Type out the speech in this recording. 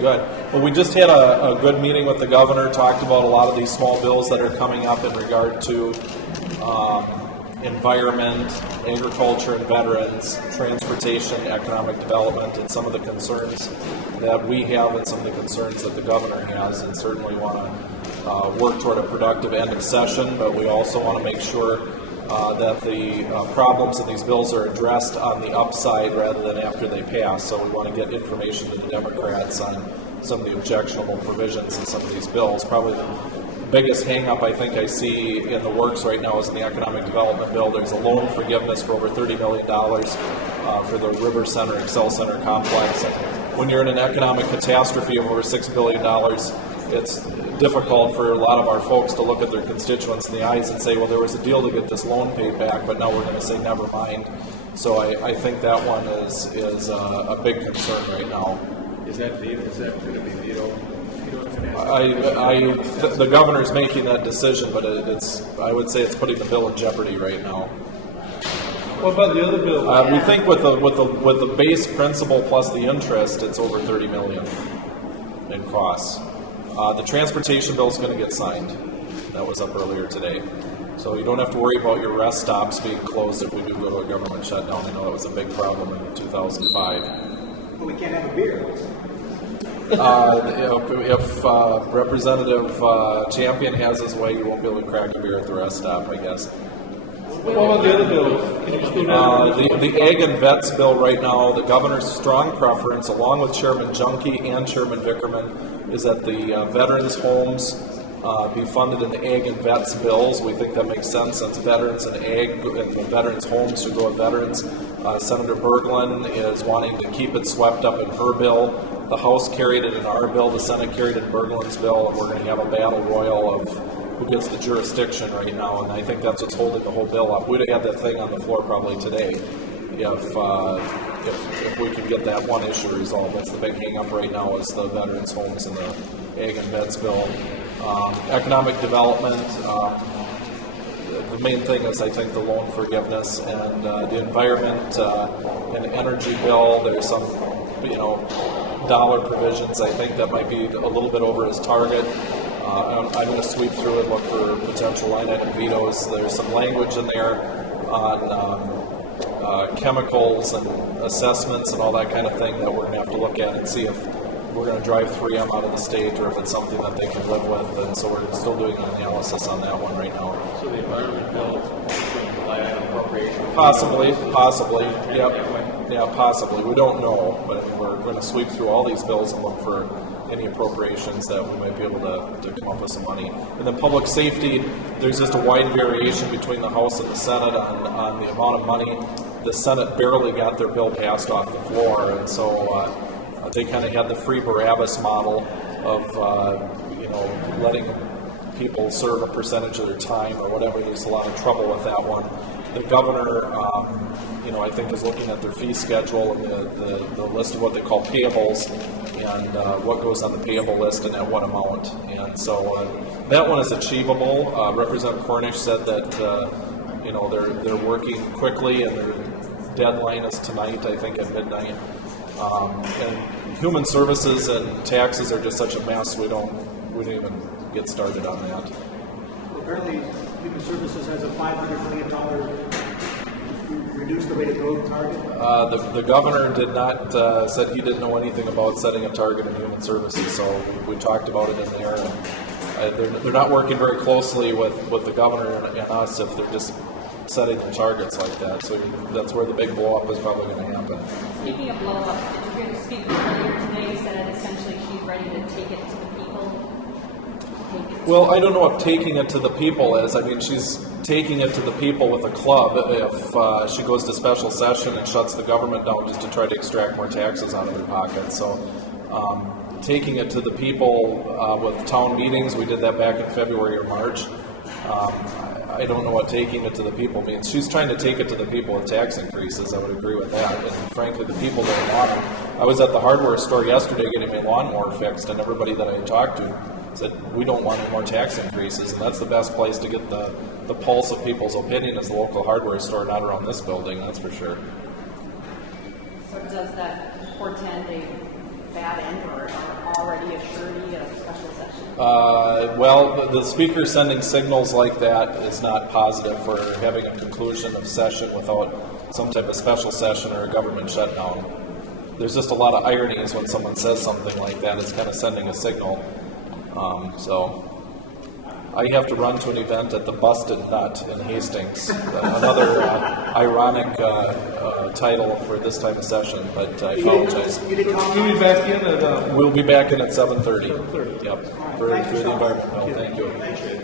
Good. Well, we just had a good meeting with the governor, talked about a lot of these small bills that are coming up in regard to environment, agriculture and veterans, transportation, economic development, and some of the concerns that we have and some of the concerns that the governor has, and certainly want to work toward a productive end of session, but we also want to make sure that the problems in these bills are addressed on the upside rather than after they pass. So we want to get information to the Democrats on some of the objectionable provisions in some of these bills. Probably the biggest hang-up I think I see in the works right now is in the economic development bill. There's a loan forgiveness for over $30 million for the River Center, Xcel Center complex. When you're in an economic catastrophe of over $6 billion, it's difficult for a lot of our folks to look at their constituents in the eyes and say, well, there was a deal to get this loan paid back, but now we're going to say never mind. So I think that one is a big concern right now. Is that going to be vetoed? The governor's making that decision, but I would say it's putting the bill in jeopardy right now. What about the other bill? We think with the base principal plus the interest, it's over $30 million in costs. The transportation bill is going to get signed. That was up earlier today. So you don't have to worry about your rest stops being closed if we do go to a government shutdown. I know that was a big problem in 2005. But we can't have a beer. If Representative Champion has his way, you won't be able to crack a beer at the rest stop, I guess. What about the other bills? Can you just go down? The Ag and Vets bill right now, the governor's strong preference, along with Chairman Junkie and Chairman Vickerman, is that the veterans' homes be funded in the Ag and Vets bills. We think that makes sense since veterans and ag and the veterans' homes should go with veterans. Senator Berglund is wanting to keep it swept up in her bill. The House carried it in our bill, the Senate carried it in Berglund's bill, and we're going to have a battle royal of who gets the jurisdiction right now, and I think that's what's holding the whole bill up. We'd have had that thing on the floor probably today if we could get that one issue resolved. That's the big hang-up right now is the veterans' homes and the Ag and Vets bill. Economic development, the main thing is I think the loan forgiveness and the environment and energy bill. There's some, dollar provisions I think that might be a little bit over his target. I'm going to sweep through and look for potential line item vetoes. There's some language in there on chemicals and assessments and all that kind of thing that we're going to have to look at and see if we're going to drive 3M out of the state or if it's something that they can live with. And so we're still doing an analysis on that one right now. So the environment bill is line item appropriation? Possibly. Yep. Yeah, possibly. We don't know, but we're going to sweep through all these bills and look for any appropriations that we might be able to come up with some money. And then public safety, there's just a wide variation between the House and the Senate on the amount of money. The Senate barely got their bill passed off the floor, and so they kind of had the free Barabbas model of letting people serve a percentage of their time or whatever. There's a lot of trouble with that one. The governor, I think is looking at their fee schedule and the list of what they call payables and what goes on the payable list and at what amount. And so that one is achievable. Representative Cornish said that they're working quickly and their deadline is tonight, I think at midnight. And human services and taxes are just such a mess. We don't even get started on that. Apparently, Human Services has a $500 million reduce the weighted load target? The governor did not said he didn't know anything about setting a target in human services, so we talked about it in there. And they're not working very closely with the governor and us if they're just setting their targets like that. So that's where the big blow up is probably going to happen. Speaking of blow up, did you hear the speaker earlier today said essentially she's ready to take it to the people? Well, I don't know what taking it to the people is. I mean, she's taking it to the people with a club if she goes to special session and shuts the government down just to try to extract more taxes out of their pockets. So taking it to the people with town meetings, we did that back in February or March. I don't know what taking it to the people means. She's trying to take it to the people with tax increases. I would agree with that. And frankly, the people don't want them. I was at the hardware store yesterday getting my lawnmower fixed, and everybody that I talked to said, we don't want any more tax increases. And that's the best place to get the pulse of people's opinion is the local hardware store, not around this building, that's for sure. So does that portend a bad end or Well, the speaker sending signals like that is not positive for having a conclusion of session without some type of special session or a government shutdown. There's just a lot of ironies when someone says something like that. It's kind of sending a signal. So I have to run to an event at the Busted Nut in Hastings. Another ironic title for this type of session, but I apologize. You'll be back in at We'll be back in at 7:30. 7:30. Yep, for the environment bill. Thank you.